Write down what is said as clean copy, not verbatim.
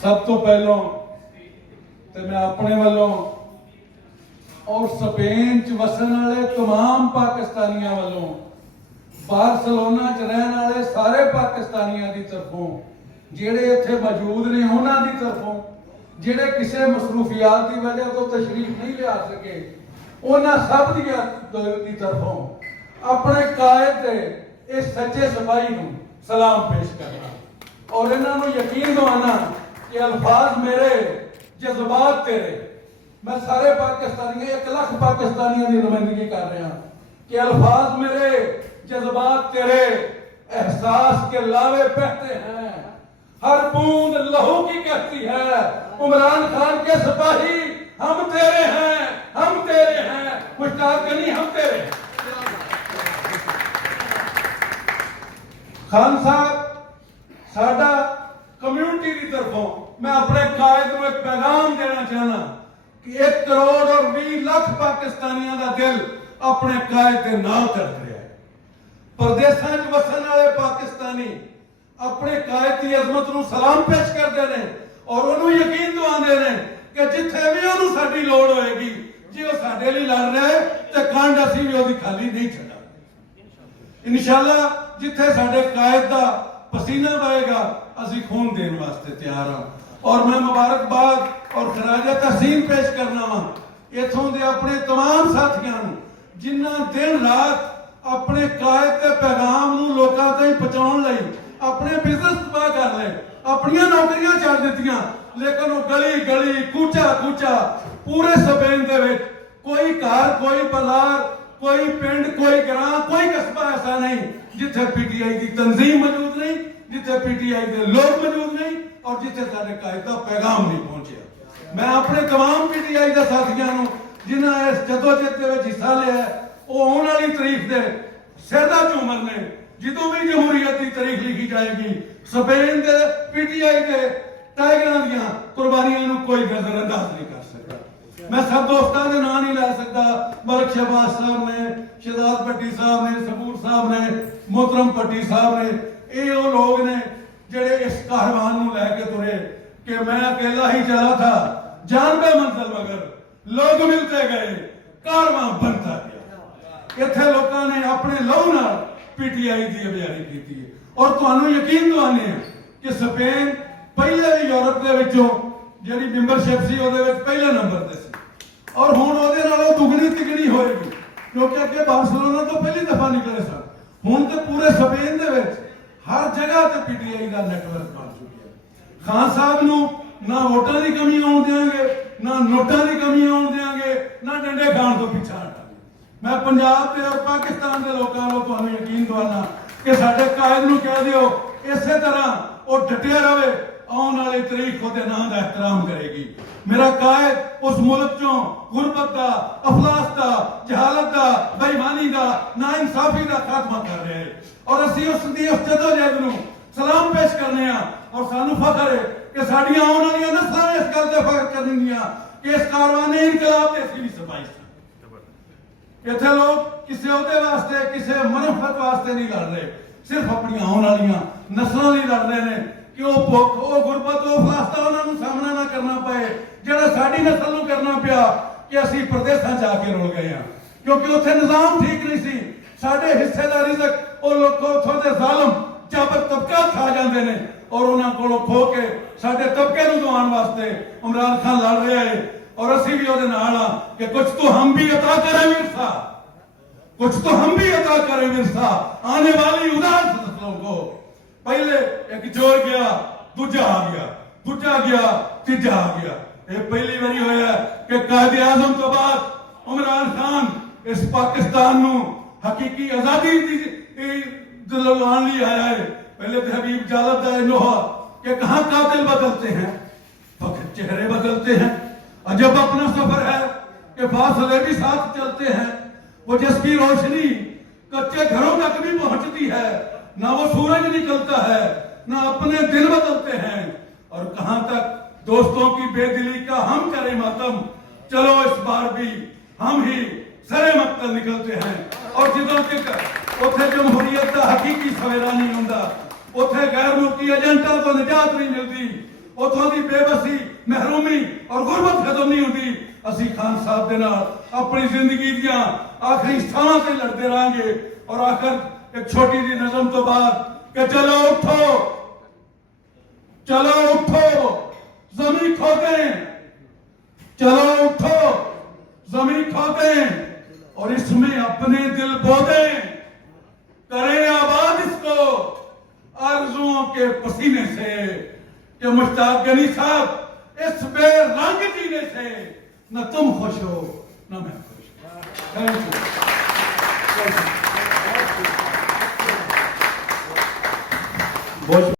सब तो पहलों तो मैं अपने वालों और स्पेन च वसन वाले तमाम पाकिस्तानियों वालों बारसलोना च रहने वाले सारे पाकिस्तानियों की तरफों जेड़े इत्थे मौजूद ने उन्हां दी तरफों जेड़े किसी मसरूफियात की वजह तो तशरीफ नहीं लिया सके उन्हां सब दी तरफों अपने कायद दे इस सच्चे सिपाही नूं सलाम पेश करना और इन्हों यकीन दिवाना कि अल्फाज मेरे जज्बात तेरे। मैं सारे पाकिस्तानियों 1 लाख पाकिस्तानियों की नुमाइंदगी कर रहा कि अल्फाज मेरे जज्बात तेरे एहसास के लावे बहते हैं हर बूंद लहू की कहती है इमरान खान के सिपाही हम तेरे हैं मुश्ताक गनी हम तेरे हैं। खान साहब साडा कम्यूनिटी की तरफों मैं अपने कायद को एक पैगाम देना चाहना कि 1 करोड़ और 20 लाख पाकिस्तानियों का दिल अपने कायद के नाल धड़क रहा है। प्रदेशों च वसन वाले पाकिस्तानी अपने कायद की अजमत नूं सलाम पेश करते हैं और उन्होंने यकीन दिवाते हैं कि जिथे भी उन्होंने साडी लोड़ होएगी जे वो साडे लिए लड़ रहा है तो कंड असीं भी उहदी खाली नहीं छड्डांगे। इंशाअल्लाह जिथे साडे कायद का पसीना बहेगा असीं खून देने वास्ते तैयार हाँ। और मैं मुबारकबाद और खराजा तहसीन पेश करना वा इथों के अपने तमाम साथियों जिन्हां दिन रात अपने कायद के पैगाम नूं लोकां ताईं पहुंचाउण लई अपने बिजनेस तबाह कर ले अपनी नौकरियां छड्ड दित्तियां लेकिन वो गली गली कूचा कूचा पूरे स्पेन दे विच कोई घर कोई बाजार कोई पिंड कोई ग्रां कोई कस्बा ऐसा नहीं जिथे पीटीआई की तंजीम मौजूद नहीं जिथे पीटीआई के लोग मौजूद नहीं और जिथे साडे कायद का पैगाम नहीं पहुंचा। मैं अपने तमाम पीटीआई के साथियों जिन्हें इस जदोजहद के हिस्सा लिया वो आने वाली तारीख के सैदा झूमर ने जो भी जमहूरियत की तारीख लिखी जाएगी स्पेन के पीटीआई के टाइगरां दियां कुर्बानियां कोई नजरअंदाज नहीं कर सकता। मैं सब दोस्तों के नाम नहीं लै सकता मलिक शहबाज साहब ने शहजाद भट्टी साहब ने सबूर साहब ने मोहतरम भट्टी साहब ने ये वो लोग ने जेड़े इस कारवान नूं लैके तुरे कि मैं अकेला ही चला था जान पे मंजिल मगर लोग मिलते गए कारवां बनता गया। इत्थे लोगों ने अपने लहू नाल पीटीआई की अभियारी की और तुहानूं यकीन दिवाने कि स्पेन पहले भी यूरोप के विचों जिहड़ी मैंबरशिप सी उहदे विच पहले नंबर ते सी और हुण उहदे नालों दुगनी तिगनी होएगी क्योंकि अगे बार्सिलोना तो पहली दफा निकले सन हुण ते पूरे स्पेन दे विच हर जगह ते पीटीआई का नेटवर्क बन चुका है। खान साहब नूं ना वोटां की कमी आउण देंगे ना नोटां की कमी आउण देंगे ना डंडे खाण तो पिछा हटांगे। मैं पंजाब के और पाकिस्तान के लोगों को तुहानूं यकीन दिवाना कि साडे कायद नूं कह दिओ इसे तरह वो डटिया रहे आने वाली तारीख उहदे नाम का एहतराम करेगी। मेरा कायद उस मुल्क चों गुरबत का अफलास का जहालत का बेईमानी का नाइंसाफी का खात्मा कर रहे हैं और असीं उस जदोजहद नूं सलाम पेश करने और सानू फखर है कि साडियां आने वाली नस्लां ने इस गल ते फखर करनियां कि इस कारवाने इनकलाब ते असीं भी सिपाही सन। इत्थे लोग किसी ओहदे वास्ते किसी मनफत वास्ते नहीं लड़ रहे सिर्फ अपनी आने वाली नस्लों लिए लड़ रहे हैं कि वो भुख वो गुरबत वो फलास्ता उन्होंने सामना ना करना पाए जो साड़ी नस्ल नूं करना पिया कि असीं प्रदेशों जाके रुल गए हैं क्योंकि उत्थे निजाम ठीक नहीं सी साडे हिस्से का रिजक वो लोग उत्थों दे जालम जाबर तबका खा जाते हैं और उन्होंने कोलों खो के साडे तबके नूं दवाउण वास्ते इमरान खान लड़ रहा है और असीं भी उहदे नाल हां कि कुछ तो हम भी अता करें विरसा कुछ तो हम भी अता करें विरसा आने वाली उदास नस्लों को। पहले एक जोर गया दूजा आ गया दूजा गया तीजा आ गया ये पहली बारी होया कि कायदे आजम तो बाद इमरान खान इस पाकिस्तान नूं हकीकी आजादी दिलवाने लिए आया है। पहले तो हबीब जालत का लोहा कि कहां कातिल बदलते हैं फकत चेहरे बदलते हैं अजब अपना सफर है कि फासले भी साथ चलते हैं वो जिसकी रोशनी कच्चे घरों तक भी पहुंचती है ना वो सूरज निकलता है ना अपने दिन बदलते हैं और कहां तक दोस्तों की बेदिली का हम करें मातम चलो इस बार भी हम ही सरे मक्तल निकलते हैं और जिदों के उथे जमहूरियत का हकीकी सवेरा नहीं होंदा उथे गैर मुल्की एजेंटा तो निजात नहीं मिलती उथों की बेबसी महरूमी और गुरबत खत्म नहीं होती। असी खान साहब के नाल अपनी जिंदगी दियां आखिरी स्थानां से लड़ते रहेंगे। और आखिर एक छोटी सी नज़म तो बाद कि चलो उठो, चलो उठो जमीन खोदे, चलो उठो जमीन खोदे और इसमें अपने दिल बो दें, करें आबाद इसको आरज़ुओं के पसीने से। कि मुश्ताक गनी साहब इस बेरंग जीने से न तुम खुश हो न मैं खुश। Thank you.